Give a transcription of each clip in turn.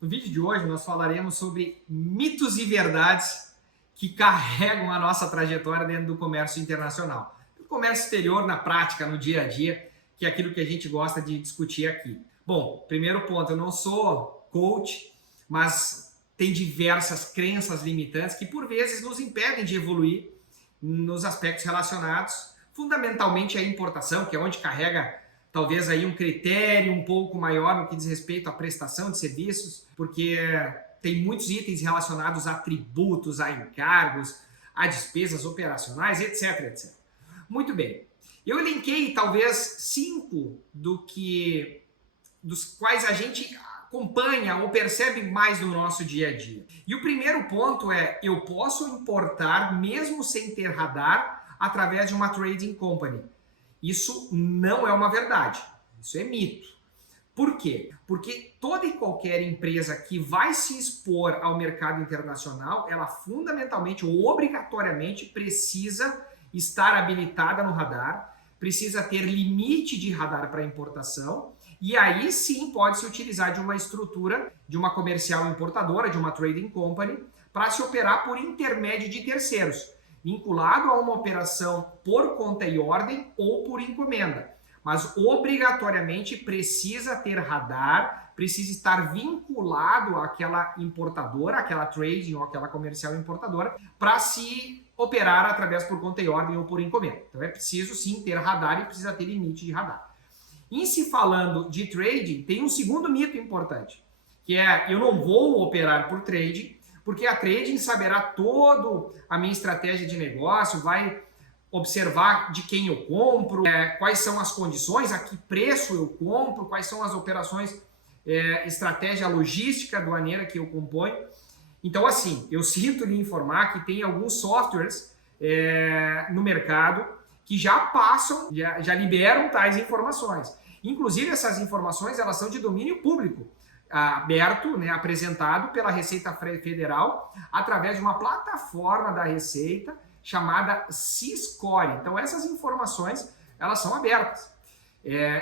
No vídeo de hoje nós falaremos sobre mitos e verdades que carregam a nossa trajetória dentro do comércio internacional. O comércio exterior na prática, no dia a dia, que é aquilo que a gente gosta de discutir aqui. Bom, primeiro ponto, eu não sou coach, mas tem diversas crenças limitantes que por vezes nos impedem de evoluir nos aspectos relacionados, fundamentalmente a importação, que é onde carrega talvez aí um critério um pouco maior no que diz respeito à prestação de serviços, porque tem muitos itens relacionados a tributos, a encargos, a despesas operacionais, etc, etc. Muito bem. Eu elenquei talvez 5 dos quais a gente acompanha ou percebe mais no nosso dia a dia. E o primeiro ponto é: eu posso importar mesmo sem ter radar através de uma trading company. Isso não é uma verdade, isso é mito. Por quê? Porque toda e qualquer empresa que vai se expor ao mercado internacional, ela fundamentalmente ou obrigatoriamente precisa estar habilitada no radar, precisa ter limite de radar para importação, e aí sim pode se utilizar de uma estrutura, de uma comercial importadora, de uma trading company, para se operar por intermédio de terceiros, vinculado a uma operação por conta e ordem ou por encomenda. Mas obrigatoriamente precisa ter radar, precisa estar vinculado àquela importadora, àquela trading ou àquela comercial importadora, para se operar através por conta e ordem ou por encomenda. Então é preciso sim ter radar e precisa ter limite de radar. Em se falando de trading, tem um segundo mito importante, que é: eu não vou operar por trading, porque a trading saberá toda a minha estratégia de negócio, vai observar de quem eu compro, quais são as condições, a que preço eu compro, quais são as operações, estratégia logística aduaneira que eu componho. Então, assim, eu sinto lhe informar que tem alguns softwares no mercado que já passam, já liberam tais informações. Inclusive, essas informações elas são de domínio público, aberto, né, apresentado pela Receita Federal através de uma plataforma da Receita chamada Syscore. Então, essas informações elas são abertas.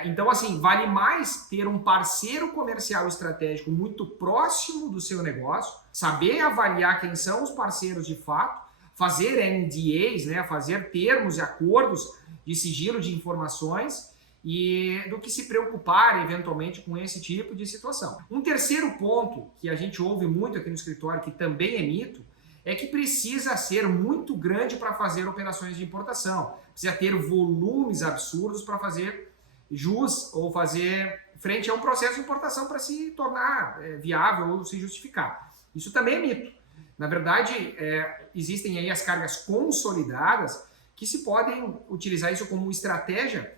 Então, assim, vale mais ter um parceiro comercial estratégico muito próximo do seu negócio, saber avaliar quem são os parceiros de fato, fazer NDAs, né, fazer termos e acordos de sigilo de informações, e do que se preocupar eventualmente com esse tipo de situação. Um terceiro ponto que a gente ouve muito aqui no escritório, que também é mito, é que precisa ser muito grande para fazer operações de importação. Precisa ter volumes absurdos para fazer jus ou fazer frente a um processo de importação para se tornar viável ou se justificar. Isso também é mito. Na verdade, existem aí as cargas consolidadas que se podem utilizar isso como estratégia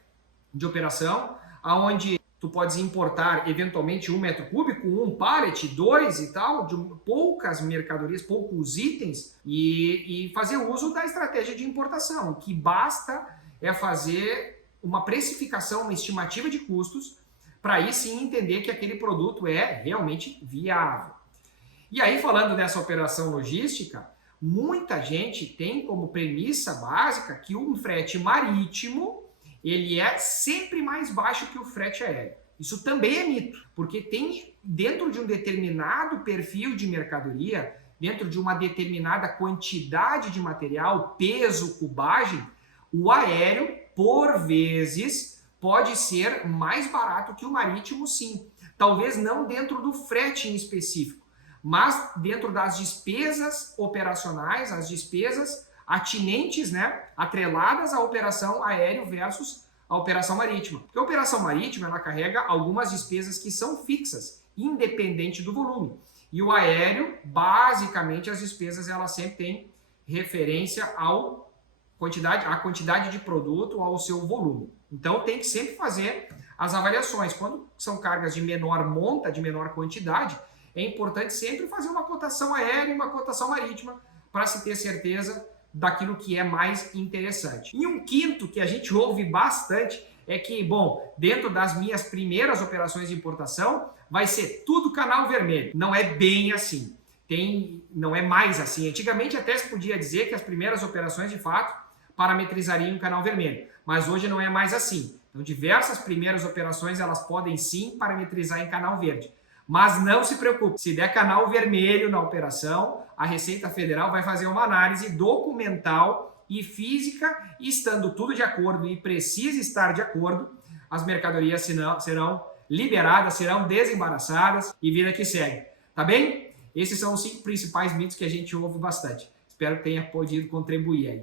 de operação, aonde tu podes importar eventualmente 1 metro cúbico, 1 pallet, 2 e tal, de poucas mercadorias, poucos itens, e fazer uso da estratégia de importação. O que basta é fazer uma precificação, uma estimativa de custos, para aí sim entender que aquele produto é realmente viável. E aí, falando dessa operação logística, muita gente tem como premissa básica que um frete marítimo ele é sempre mais baixo que o frete aéreo. Isso também é mito, porque tem dentro de um determinado perfil de mercadoria, dentro de uma determinada quantidade de material, peso, cubagem, o aéreo, por vezes, pode ser mais barato que o marítimo, sim. Talvez não dentro do frete em específico, mas dentro das despesas operacionais, as despesas atinentes, né, atreladas à operação aéreo versus a operação marítima. Porque a operação marítima ela carrega algumas despesas que são fixas, independente do volume. E o aéreo, basicamente, as despesas elas sempre têm referência à quantidade de produto, ao seu volume. Então tem que sempre fazer as avaliações. Quando são cargas de menor monta, de menor quantidade, é importante sempre fazer uma cotação aérea e uma cotação marítima para se ter certeza daquilo que é mais interessante. E um quinto que a gente ouve bastante é que, bom, dentro das minhas primeiras operações de importação, vai ser tudo canal vermelho. Não é bem assim. Não é mais assim. Antigamente até se podia dizer que as primeiras operações, de fato, parametrizariam o canal vermelho. Mas hoje não é mais assim. Então, diversas primeiras operações, elas podem sim parametrizar em canal verde. Mas não se preocupe, se der canal vermelho na operação, a Receita Federal vai fazer uma análise documental e física, e estando tudo de acordo e precisa estar de acordo, as mercadorias serão liberadas, serão desembaraçadas e vida que segue. Tá bem? Esses são os 5 principais mitos que a gente ouve bastante. Espero que tenha podido contribuir aí.